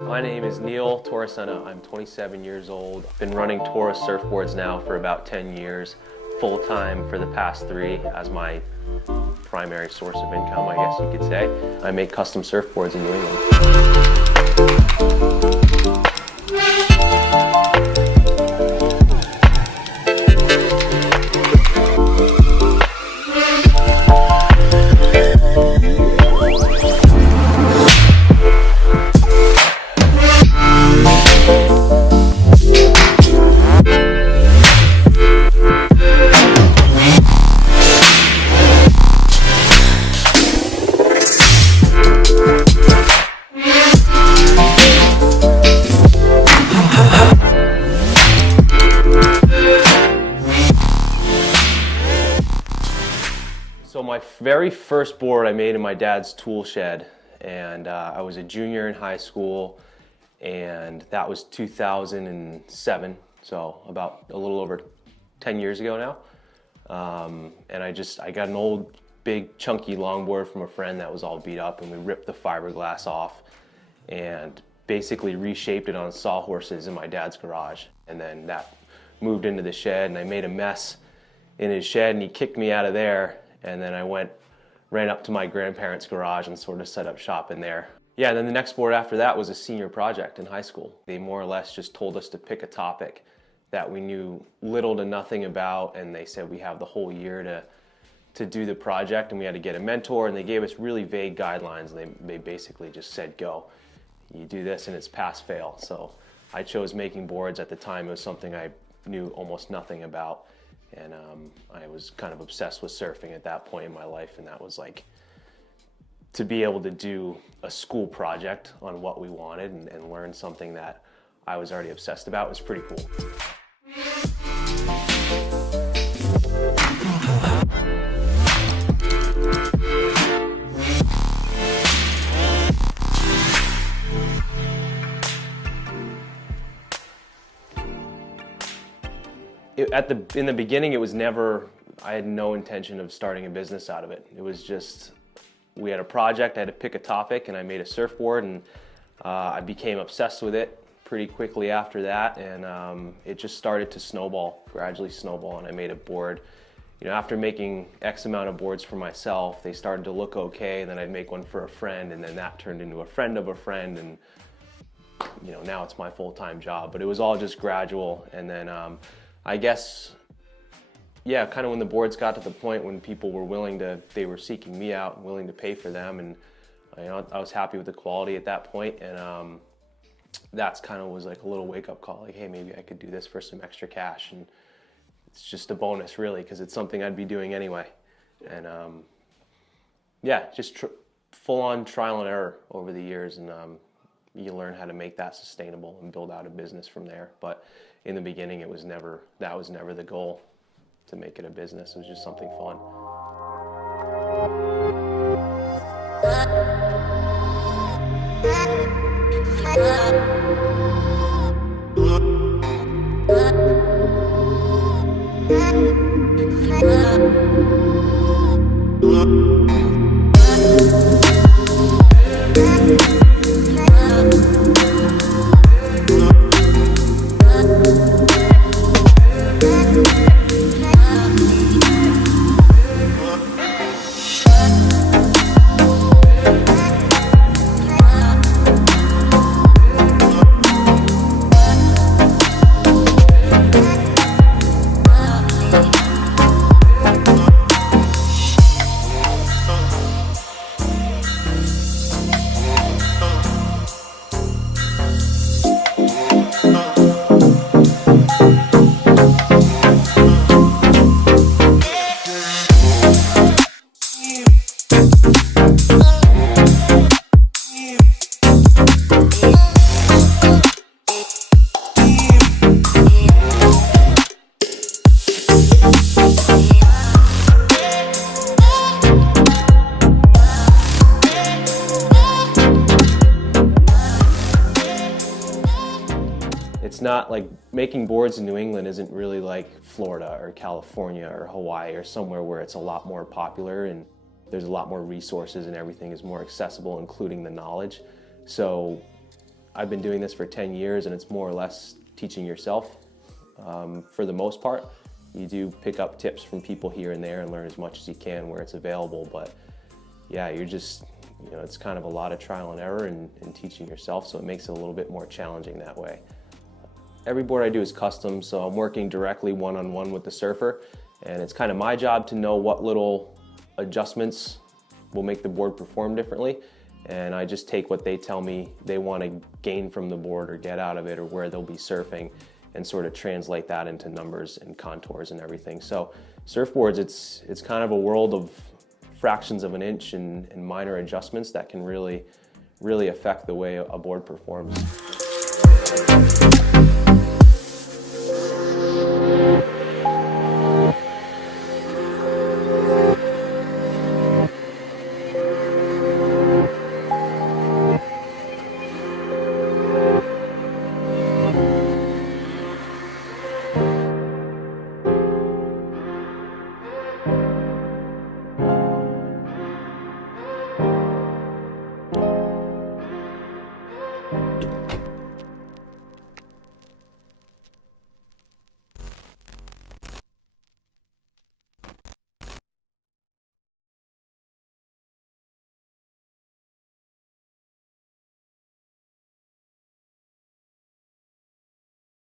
My name is Neil Tora. I'm 27 years old. Been running Tora surfboards now for about 10 years, full-time for the past 3 as my primary source of income, I guess you could say. I make custom surfboards in New England. So my very first board I made in my dad's tool shed, and I was a junior in high school, and that was 2007, so about a little over 10 years ago now. And I got an old, big, chunky longboard from a friend that was all beat up, and we ripped the fiberglass off and basically reshaped it on sawhorses in my dad's garage. And then that moved into the shed, and I made a mess in his shed, and he kicked me out of there. And then I ran up to my grandparents' garage and sort of set up shop in there. Yeah, and then the next board after that was a senior project in high school. They more or less just told us to pick a topic that we knew little to nothing about, and they said we have the whole year to do the project, and we had to get a mentor, and they gave us really vague guidelines. They basically just said, go. You do this and it's pass-fail. So I chose making boards. At the time, it was something I knew almost nothing about. And I was kind of obsessed with surfing at that point in my life, and that was like, to be able to do a school project on what we wanted and learn something that I was already obsessed about was pretty cool. In the beginning, it was never, I had no intention of starting a business out of it. It was just, we had a project, I had to pick a topic, and I made a surfboard, and I became obsessed with it pretty quickly after that, and it just started to snowball, gradually snowball, and I made a board. You know, after making X amount of boards for myself, they started to look okay, and then I'd make one for a friend, and then that turned into a friend of a friend, and you know, now it's my full-time job. But it was all just gradual, and then I guess, yeah, kind of when the boards got to the point when people were they were seeking me out, willing to pay for them, and you know, I was happy with the quality at that point, and that's kind of was like a little wake-up call, like, hey, maybe I could do this for some extra cash, and it's just a bonus, really, because it's something I'd be doing anyway, and yeah, just full-on trial and error over the years, and you learn how to make that sustainable and build out a business from there. But in the beginning, that was never the goal, to make it a business. It was just something fun. It's not like making boards in New England isn't really like Florida or California or Hawaii or somewhere where it's a lot more popular and there's a lot more resources and everything is more accessible, including the knowledge. So I've been doing this for 10 years and it's more or less teaching yourself for the most part. You do pick up tips from people here and there and learn as much as you can where it's available, but yeah, you're just, it's kind of a lot of trial and error and teaching yourself, so it makes it a little bit more challenging that way. Every board I do is custom, so I'm working directly one-on-one with the surfer, and it's kind of my job to know what little adjustments will make the board perform differently, and I just take what they tell me they want to gain from the board or get out of it or where they'll be surfing and sort of translate that into numbers and contours and everything. So surfboards, it's kind of a world of fractions of an inch and minor adjustments that can really affect the way a board performs.